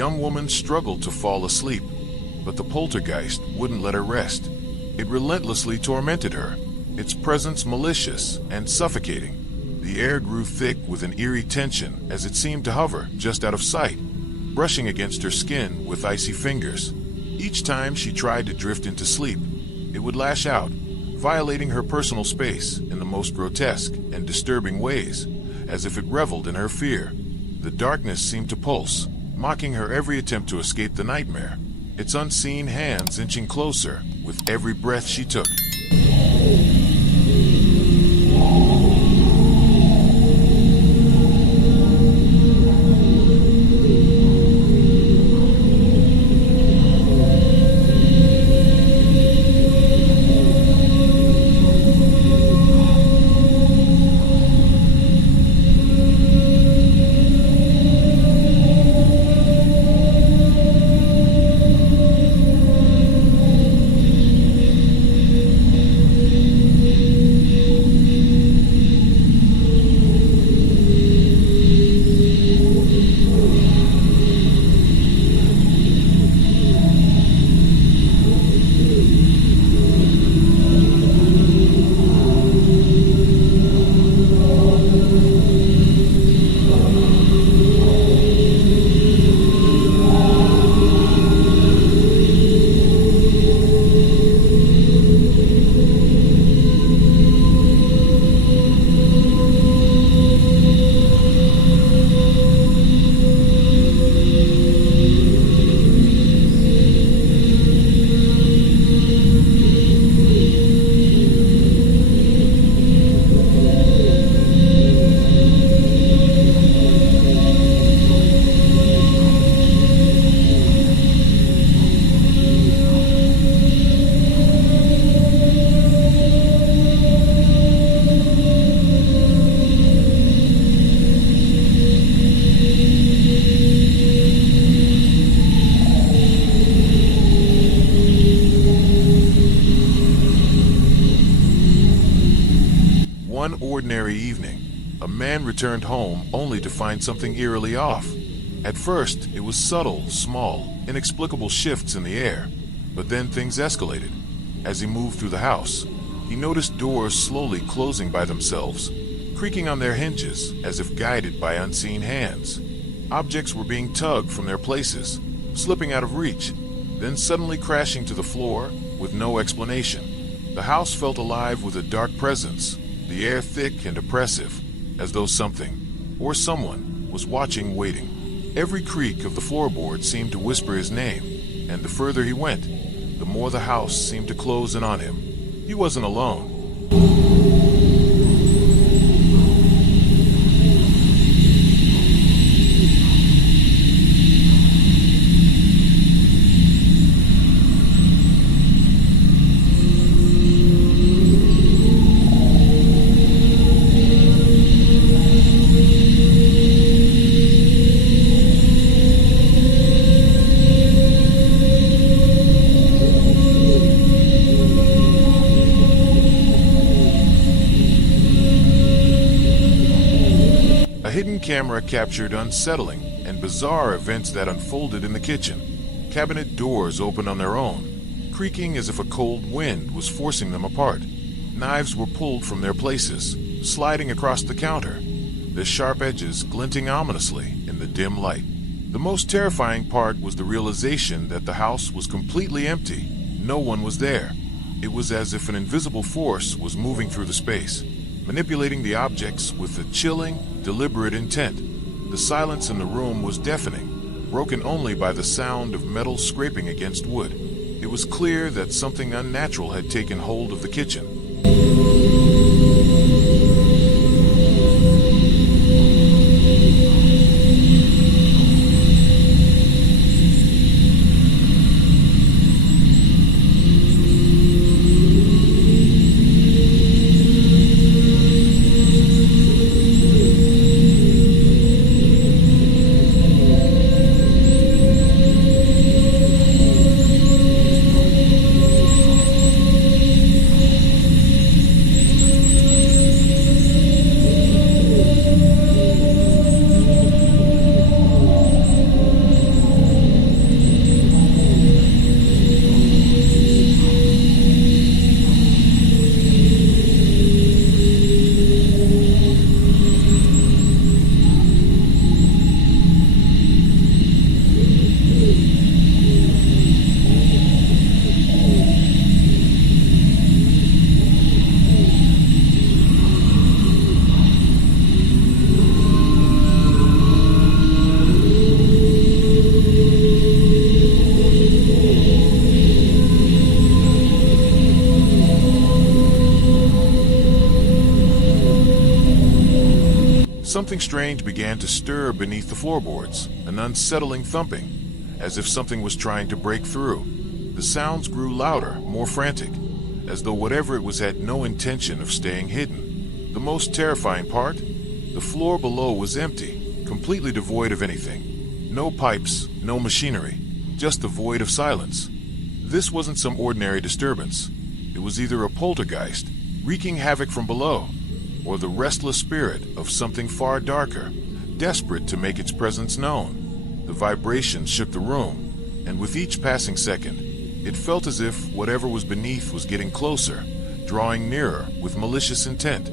young woman struggled to fall asleep, but the poltergeist wouldn't let her rest. It relentlessly tormented her, its presence malicious and suffocating. The air grew thick with an eerie tension as it seemed to hover just out of sight, brushing against her skin with icy fingers. Each time she tried to drift into sleep, it would lash out, violating her personal space in the most grotesque and disturbing ways, as if it reveled in her fear. The darkness seemed to pulse, mocking her every attempt to escape the nightmare, its unseen hands inching closer with every breath she took. One ordinary evening, a man returned home only to find something eerily off. At first, it was subtle, small, inexplicable shifts in the air, but then things escalated. As he moved through the house, he noticed doors slowly closing by themselves, creaking on their hinges as if guided by unseen hands. Objects were being tugged from their places, slipping out of reach, then suddenly crashing to the floor with no explanation. The house felt alive with a dark presence, the air thick and oppressive, as though something, or someone, was watching, waiting. Every creak of the floorboard seemed to whisper his name, and the further he went, the more the house seemed to close in on him. He wasn't alone. A hidden camera captured unsettling and bizarre events that unfolded in the kitchen. Cabinet doors opened on their own, creaking as if a cold wind was forcing them apart. Knives were pulled from their places, sliding across the counter, their sharp edges glinting ominously in the dim light. The most terrifying part was the realization that the house was completely empty. No one was there. It was as if an invisible force was moving through the space, manipulating the objects with a chilling, deliberate intent. The silence in the room was deafening, broken only by the sound of metal scraping against wood. It was clear that something unnatural had taken hold of the kitchen. Something strange began to stir beneath the floorboards, an unsettling thumping, as if something was trying to break through. The sounds grew louder, more frantic, as though whatever it was had no intention of staying hidden. The most terrifying part? The floor below was empty, completely devoid of anything. No pipes, no machinery, just the void of silence. This wasn't some ordinary disturbance. It was either a poltergeist, wreaking havoc from below, or the restless spirit of something far darker, desperate to make its presence known. The vibrations shook the room, and with each passing second, it felt as if whatever was beneath was getting closer, drawing nearer with malicious intent.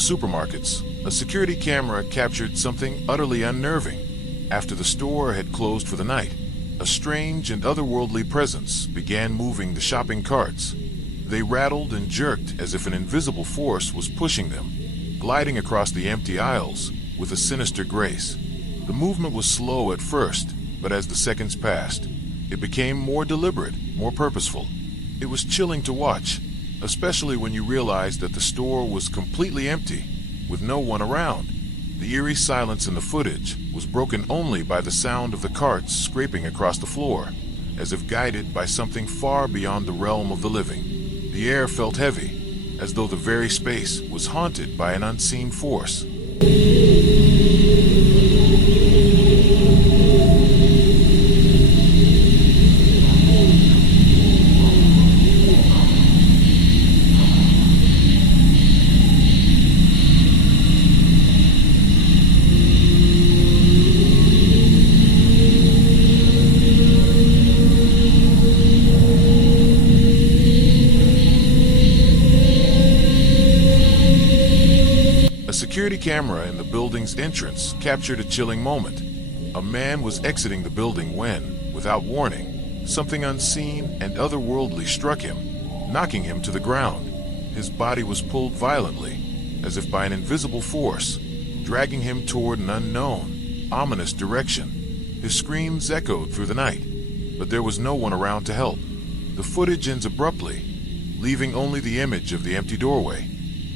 Supermarkets, a security camera captured something utterly unnerving. After the store had closed for the night, a strange and otherworldly presence began moving the shopping carts. They rattled and jerked as if an invisible force was pushing them, gliding across the empty aisles with a sinister grace. The movement was slow at first, but as the seconds passed, it became more deliberate, more purposeful. It was chilling to watch, especially when you realized that the store was completely empty, with no one around. The eerie silence in the footage was broken only by the sound of the carts scraping across the floor, as if guided by something far beyond the realm of the living. The air felt heavy, as though the very space was haunted by an unseen force. A security camera in the building's entrance captured a chilling moment. A man was exiting the building when, without warning, something unseen and otherworldly struck him, knocking him to the ground. His body was pulled violently, as if by an invisible force, dragging him toward an unknown, ominous direction. His screams echoed through the night, but there was no one around to help. The footage ends abruptly, leaving only the image of the empty doorway.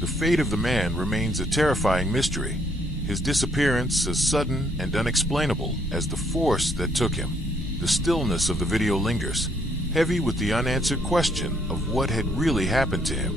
The fate of the man remains a terrifying mystery, his disappearance as sudden and unexplainable as the force that took him. The stillness of the video lingers, heavy with the unanswered question of what had really happened to him.